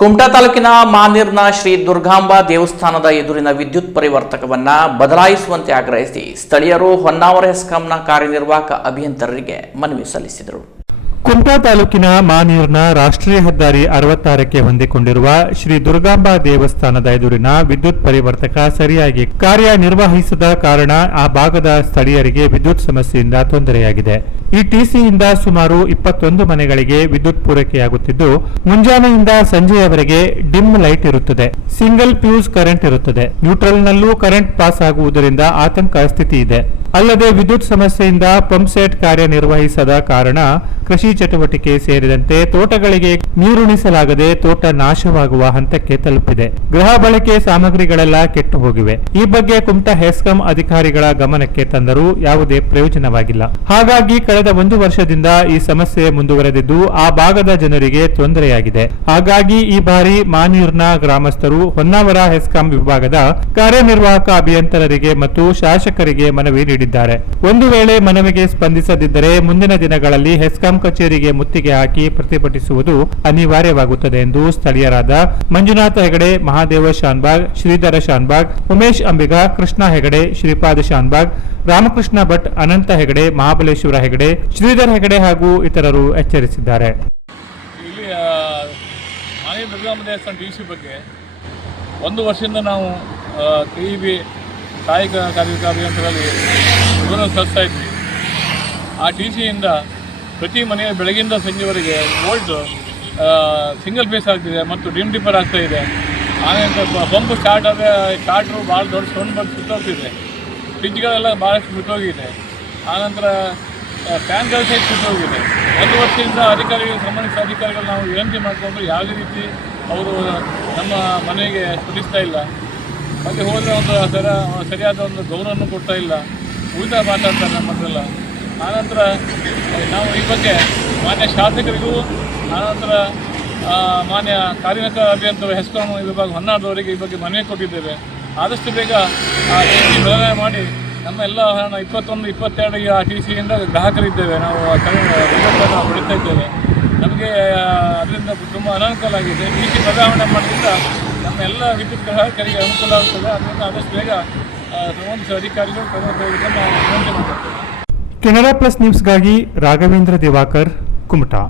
ಕುಮಟಾ ತಾಲೂಕಿನ ಮಾನೀರ್ನ ಶ್ರೀ ದುರ್ಗಾಂಬಾ ದೇವಸ್ಥಾನದ ಎದುರಿನ ವಿದ್ಯುತ್ ಪರಿವರ್ತಕವನ್ನ ಬದಲಾಯಿಸುವಂತೆ ಆಗ್ರಹಿಸಿ ಸ್ಥಳೀಯರು ಹೊನ್ನಾವರ ಹೆಸ್ಕಾಂನ ಕಾರ್ಯನಿರ್ವಾಹಕ ಅಭಿಯಂತರರಿಗೆ ಮನವಿ ಸಲ್ಲಿಸಿದರು. ಕುಮಟಾ ತಾಲೂಕಿನ ಮಾನೂರ್ನ ರಾಷ್ಟ್ರೀಯ ಹೆದ್ದಾರಿ ಅರವತ್ತಾರಕ್ಕೆ ಹೊಂದಿಕೊಂಡಿರುವ ಶ್ರೀ ದುರ್ಗಾಂಬಾ ದೇವಸ್ಥಾನದ ಎದುರಿನ ವಿದ್ಯುತ್ ಪರಿವರ್ತಕ ಸರಿಯಾಗಿ ಕಾರ್ಯನಿರ್ವಹಿಸದ ಕಾರಣ ಆ ಭಾಗದ ಸ್ಥಳೀಯರಿಗೆ ವಿದ್ಯುತ್ ಸಮಸ್ಯೆಯಿಂದ ತೊಂದರೆಯಾಗಿದೆ. ಈ ಟಿಸಿಯಿಂದ ಸುಮಾರು ಇಪ್ಪತ್ತೊಂದು ಮನೆಗಳಿಗೆ ವಿದ್ಯುತ್ ಪೂರೈಕೆಯಾಗುತ್ತಿದ್ದು, ಮುಂಜಾನೆಯಿಂದ ಸಂಜೆಯವರೆಗೆ ಡಿಮ್ ಲೈಟ್ ಇರುತ್ತದೆ. ಸಿಂಗಲ್ ಫ್ಯೂಸ್ ಕರೆಂಟ್ ಇರುತ್ತದೆ. ನ್ಯೂಟ್ರಲ್ನಲ್ಲೂ ಕರೆಂಟ್ ಪಾಸ್ ಆಗುವುದರಿಂದ ಆತಂಕ ಸ್ಥಿತಿ ಇದೆ ಅಲ್ಲದೆ ವಿದ್ಯುತ್ ಸಮಸ್ಯೆಯಿಂದ ಪಂಪ್ ಸೆಟ್ ಕಾರ್ಯನಿರ್ವಹಿಸದ ಕಾರಣ ಕೃಷಿ ಚಟುವಟಿಕೆ ಸೇರಿದಂತೆ ತೋಟಗಳಿಗೆ ನೀರುಣಿಸಲಾಗದೆ ತೋಟ ನಾಶವಾಗುವ ಹಂತಕ್ಕೆ ತಲುಪಿದೆ. ಗೃಹ ಬಳಕೆ ಸಾಮಗ್ರಿಗಳೆಲ್ಲ ಕೆಟ್ಟು ಹೋಗಿವೆ. ಈ ಬಗ್ಗೆ ಕುಮಟಾ ಹೆಸ್ಕಾಂ ಅಧಿಕಾರಿಗಳ ಗಮನಕ್ಕೆ ತಂದರೂ ಯಾವುದೇ ಪ್ರಯೋಜನವಾಗಿಲ್ಲ. ಹಾಗಾಗಿ ಕಳೆದ ಒಂದು ವರ್ಷದಿಂದ ಈ ಸಮಸ್ಯೆ ಮುಂದುವರೆದಿದ್ದು ಆ ಭಾಗದ ಜನರಿಗೆ ತೊಂದರೆಯಾಗಿದೆ. ಹಾಗಾಗಿ ಈ ಬಾರಿ ಮಾನೂರ್ನ ಗ್ರಾಮಸ್ಥರು ಹೊನ್ನಾವರ ಹೆಸ್ಕಾಂ ವಿಭಾಗದ ಕಾರ್ಯನಿರ್ವಾಹಕ ಅಭಿಯಂತರರಿಗೆ ಮತ್ತು ಶಾಸಕರಿಗೆ ಮನವಿ ನೀಡಿದ್ದಾರೆ. ಒಂದು ವೇಳೆ ಮನವಿಗೆ ಸ್ಪಂದಿಸದಿದ್ದರೆ ಮುಂದಿನ ದಿನಗಳಲ್ಲಿ ಹೆಸ್ಕಾಂ ಕಚೇರಿಗೆ ಮುತ್ತಿಗೆ ಹಾಕಿ ಪ್ರತಿಭಟಿಸುವುದು ಅನಿವಾರ್ಯವಾಗುತ್ತದೆ ಎಂದು ಸ್ಥಳೀಯರಾದ ಮಂಜುನಾಥ ಹೆಗಡೆ, ಮಹಾದೇವ ಶಾನ್ಬಾಗ್, ಶ್ರೀಧರ ಶಾನ್ಬಾಗ್, ಉಮೇಶ್ ಅಂಬಿಗ, ಕೃಷ್ಣ ಹೆಗಡೆ, ಶ್ರೀಪಾದ ಶಾನ್ಬಾಗ್, ರಾಮಕೃಷ್ಣ ಭಟ್, ಅನಂತ ಹೆಗಡೆ, ಮಹಾಬಲೇಶ್ವರ ಹೆಗಡೆ, ಶ್ರೀಧರ್ ಹೆಗಡೆ ಹಾಗೂ ಇತರರು ಎಚ್ಚರಿಸಿದ್ದಾರೆ. ಒಂದು ವರ್ಷದಿಂದ ನಾವು ಟಿ ಬಿ ಕಾಯಕ ವಿವರ ಸಲ್ಲಿಸ್ತಾ ಇದ್ವಿ. ಆ ಟಿ ಸಿಯಿಂದ ಪ್ರತಿ ಮನೆಯ ಬೆಳಗಿಂದ ಸಂಜೆವರೆಗೆ ವೋಲ್ಟ್ ಸಿಂಗಲ್ ಫೇಸ್ ಆಗ್ತಿದೆ ಮತ್ತು ಡಿಮ್ ಡಿಪ್ಪರ್ ಇದೆ. ಆನಂತರ ಪಂಪ್ ಸ್ಟಾರ್ಟ್ ಆದರೆ ಸ್ಟಾರ್ಟ್ರು ಭಾಳ ದೊಡ್ಡ ಸೌಂಡ್ ಬಂದು ಸುತ್ತೋಗ್ತಿದೆ. ಫ್ರಿಜ್ಗಳೆಲ್ಲ ಭಾಳಷ್ಟು ಬಿಟ್ಟೋಗಿದೆ. ಆನಂತರ ಫ್ಯಾನ್ಗಳು ಸಹಿತ ಹೋಗಿದೆ ಒಂದು ವರ್ಷದಿಂದ ಅಧಿಕಾರಿಗಳು ಸಂಬಂಧಿಸಿದ ಅಧಿಕಾರಿಗಳು ನಾವು ವಿನಂತಿ ಮಾಡಿಕೊಂಡು ಯಾವುದೇ ರೀತಿ ಅವರು ನಮ್ಮ ಮನೆಗೆ ಸ್ಪಂದಿಸ್ತಾ ಇಲ್ಲ. ಮತ್ತೆ ಹೋದರೆ ಒಂದು ಸರ, ಸರಿಯಾದ ಒಂದು ಗೌರವನ್ನು ಕೊಡ್ತಾ ಇಲ್ಲ. ಉಳಿದ ಮಾತಾಡ್ತಾರೆ ನಮ್ಮ ಹತ್ರ ಎಲ್ಲ ಆನಂತರ, ನಾವು ಈ ಬಗ್ಗೆ ಮಾನ್ಯ ಶಾಸಕರಿಗೂ, ಆನಂತರ ಮಾನ್ಯ ಕಾರ್ಮಿಕ ಅಭಿಯಂತರ ಹೆಸ್ಕಾಂ ವಿಭಾಗ ಹೊನ್ನಾಡದವರಿಗೆ ಈ ಬಗ್ಗೆ ಮನವಿ ಕೊಟ್ಟಿದ್ದೇವೆ. ಆದಷ್ಟು ಬೇಗ ಆ ಟಿ ಸಿ ಬದಲಾವಣೆ ಮಾಡಿ ನಮ್ಮ ಎಲ್ಲ ಹಣ ಇಪ್ಪತ್ತೊಂದು, ಇಪ್ಪತ್ತೆರಡು ಆ ಟಿ ಸಿಯಿಂದ ಗ್ರಾಹಕರಿದ್ದೇವೆ. ನಾವು ವಿದ್ಯುತ್ತನ್ನು ಹೊಡಿತಾ ಇದ್ದೇವೆ. ನಮಗೆ ಅದರಿಂದ ತುಂಬ ಅನಾನುಕೂಲ ಆಗಿದೆ ಟಿ ಸಿ ಬದಲಾವಣೆ ಮಾಡೋದ್ರಿಂದ ನಮ್ಮ ಎಲ್ಲ ವಿದ್ಯುತ್ ಗ್ರಾಹಕರಿಗೆ ಅನುಕೂಲ ಆಗುತ್ತದೆ ಅದರಿಂದ ಆದಷ್ಟು ಬೇಗ ಸಂಬಂಧಿಸಿದ ಅಧಿಕಾರಿಗಳು ಕ್ರಮ ಕೈಗೊಂಡು ನಾವು ವಿನಂತಿ ಮಾಡ್ತೇವೆ ಕೆನರಾ ಪ್ಲಸ್ ನ್ಯೂಸ್ಗಾಗಿ ರಾಘವೇಂದ್ರ ದಿವಾಕರ್ ಕುಮಟಾ.